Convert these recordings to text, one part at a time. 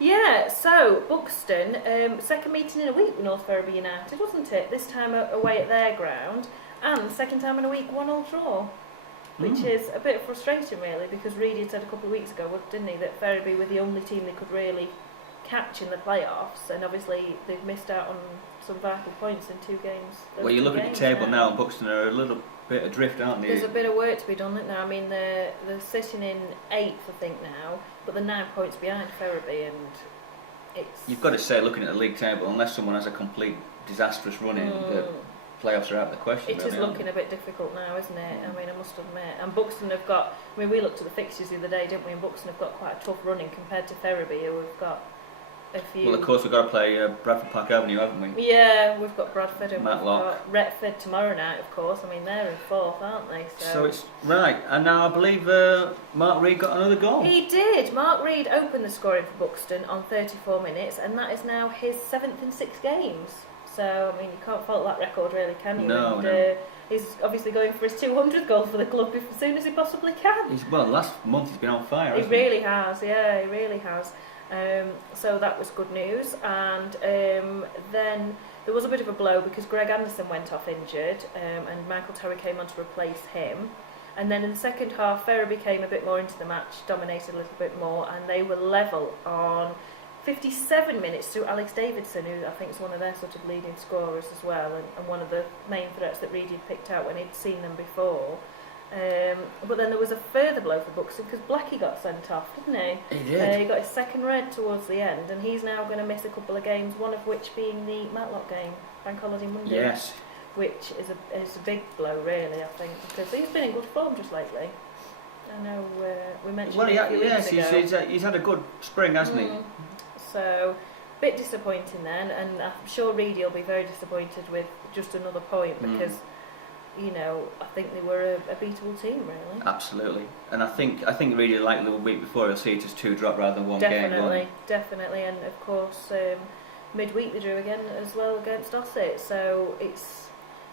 Yeah, so Buxton, second meeting in a week with North Ferriby United, wasn't it? This time away at their ground, and second time in a week, 1-1 draw, which is a bit frustrating really, because Reedy had said a couple of weeks ago, didn't he, that Ferriby were the only team they could really catch in the playoffs, and obviously they've missed out on some vital points in 2 games. Well, you look at the table now, Buxton are a little bit adrift, aren't they? There's a bit of work to be done now. I mean, they're sitting in 8th, I think, now, but they're 9 points behind Ferriby, and it's... You've got to say, looking at the league table, unless someone has a complete disastrous run in, the playoffs are out of the question. It really, is looking a bit difficult now, isn't it? I mean, I must admit. And Buxton have got... I mean, we looked at the fixtures the other day, didn't we? And Buxton have got quite a tough running compared to Ferriby, who have got a few... Well, of course, we've got to play Bradford Park Avenue, haven't we? Yeah, we've got Bradford and Matlock. we've got Retford tomorrow night, of course. I mean, they're in 4th, aren't they? So it's... Right, and now I believe Mark Reed got another goal. He did. Mark Reed opened the scoring for Buxton on 34 minutes, and that is now his 7th in 6 games. So, I mean, you can't fault that record, really, can you? No, and, he's obviously going for his 200th goal for the club as soon as he possibly can. Well, last month he's been on fire, He hasn't he? really has, yeah, he really has. So that was good news. And then there was a bit of a blow because Greg Anderson went off injured, and Michael Terry came on to replace him. And then in the second half, Ferriby came a bit more into the match, dominated a little bit more, and they were level on 57 minutes through Alex Davidson, who I think is one of their sort of leading scorers as well, and one of the main threats that Reedy had picked out when he'd seen them before. But then there was a further blow for Buxton because Blackie got sent off, didn't he? He did. He got his second red towards the end, and he's now going to miss a couple of games, one of which being the Matlock game, Bank Holiday Monday. Yes. Which is a big blow, really, I think, because he's been in good form just lately. I know we mentioned Well, it a few weeks ago. he's had a good spring, hasn't he? So, a bit disappointing then, and I'm sure Reedy will be very disappointed with just another point because, you know, I think they were a beatable team, really. Absolutely, and I think really like the week before, he'll see it as 2 drop rather than 1 game. Definitely, and of course, midweek they drew again as well against Ossett, so it's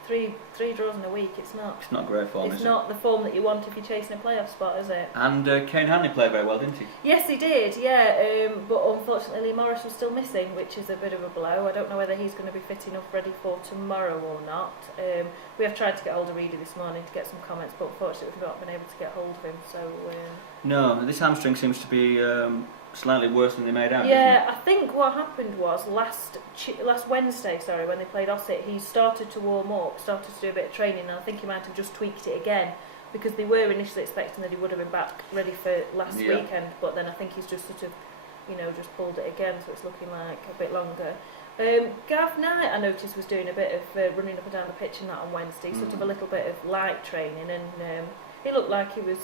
three draws in a week. It's not great form. It's not the form that you want if you're chasing a playoff spot, is it? And Kane Hanley played very well, didn't he? Yes, he did. Yeah, but unfortunately, Lee Morris was still missing, which is a bit of a blow. I don't know whether he's going to be fit enough ready for tomorrow or not. We have tried to get hold of Reedy this morning to get some comments, but unfortunately, we've not been able to get hold of him. So no, this hamstring seems to be slightly worse than they made out. Yeah, I think what happened was last Wednesday, when they played Ossett, he started to warm up, started to do a bit of training, and I think he might have just tweaked it again because they were initially expecting that he would have been back ready for last weekend, but then I think he's just sort of, just pulled it again, so it's looking like a bit longer. Gav Knight, I noticed, was doing a bit of running up and down the pitch and that on Wednesday, sort of a little bit of light training, and he looked like he was,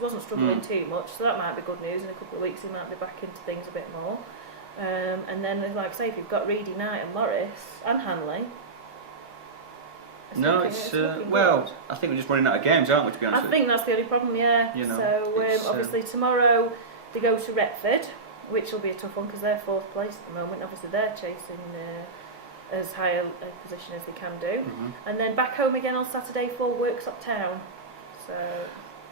wasn't struggling too much, so that might be good news. In a couple of weeks he might be back into things a bit more. And then, like I say, if you've got Reedy, Knight and Morris and Hanley, well, I think we're just running out of games, aren't we, to be honest? I think that's the only problem, yeah. So obviously tomorrow they go to Retford, which will be a tough one because they're 4th place at the moment. Obviously they're chasing as high a position as they can do. And then back home again on Saturday for Worksop Town. So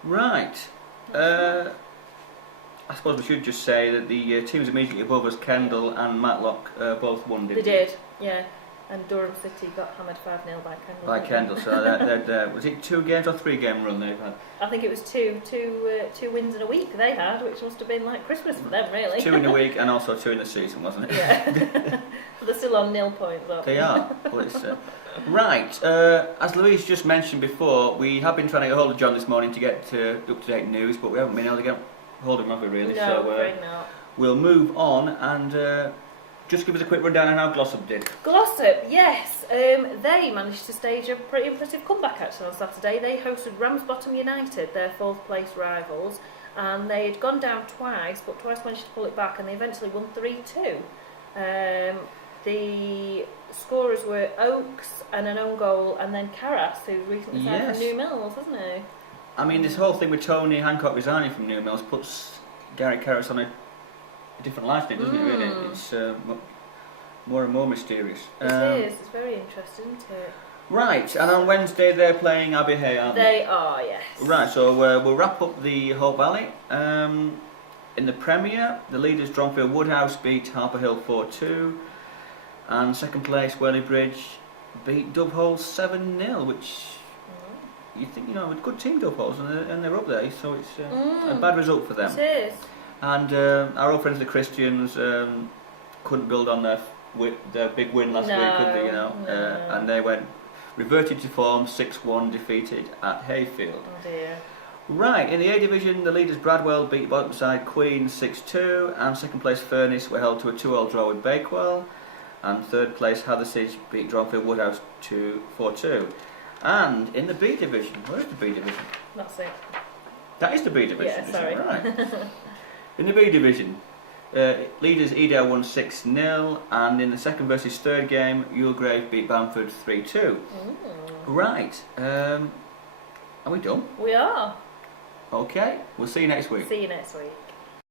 right. I suppose we should just say that the teams immediately above us, Kendal and Matlock, both won, didn't they? They did, yeah. And Durham City got hammered 5-0 by Kendal. By Kendal, so they're, was it 2 games or 3 game run they've had? I think it was two wins in a week they had, which must have been like Christmas for them, really. 2 in a week and also 2 in the season, wasn't it? Yeah. But they're still on 0 points, aren't they? They are. Well, it's, right, as Louise just mentioned before, we have been trying to get hold of John this morning to get up-to-date news, but we haven't been able to get hold of him, have we, really? No, I'm afraid not. We'll move on and just give us a quick rundown on how Glossop did. Glossop, yes. They managed to stage a pretty impressive comeback actually on Saturday. They hosted Ramsbottom United, their 4th place rivals, and they'd gone down twice, but twice managed to pull it back, and they eventually won 3-2. The scorers were Oakes and an own goal, and then Carras, who recently signed from New Mills, hasn't he? I mean, this whole thing with Tony Hancock resigning from New Mills puts Gary Carras on a different life, doesn't it, really? It's more and more mysterious. It is. It's very interesting, isn't it? Right, and on Wednesday they're playing Abbey Hay, aren't they? They are, yes. Right, so we'll wrap up the Hope Valley. In the Premier, the leaders Dronfield Woodhouse beat Harper Hill 4-2, and second place Whaley Bridge beat Doveholes 7-0, which you think, a good team, Doveholes, and they're up there, so it's a bad result for them. It is. And our old friends the Christians couldn't build on their big win last week, could they? No. And they reverted to form, 6-1 defeated at Hayfield. Oh dear. Right, in the A division, the leaders Bradwell beat bottom side Queen 6-2, and second place Furnace were held to a 2-all draw with Bakewell, and third place Hathersage beat Dronfield Woodhouse 4-2. And in the B division, where is the B division? That's it. That is the B division. Yeah, sorry. Right. In the B division, leaders Edale won 6-0, and in the second versus third game, Yulegrave beat Bamford 3-2. Right, are we done? We are. Okay, we'll see you next week. See you next week.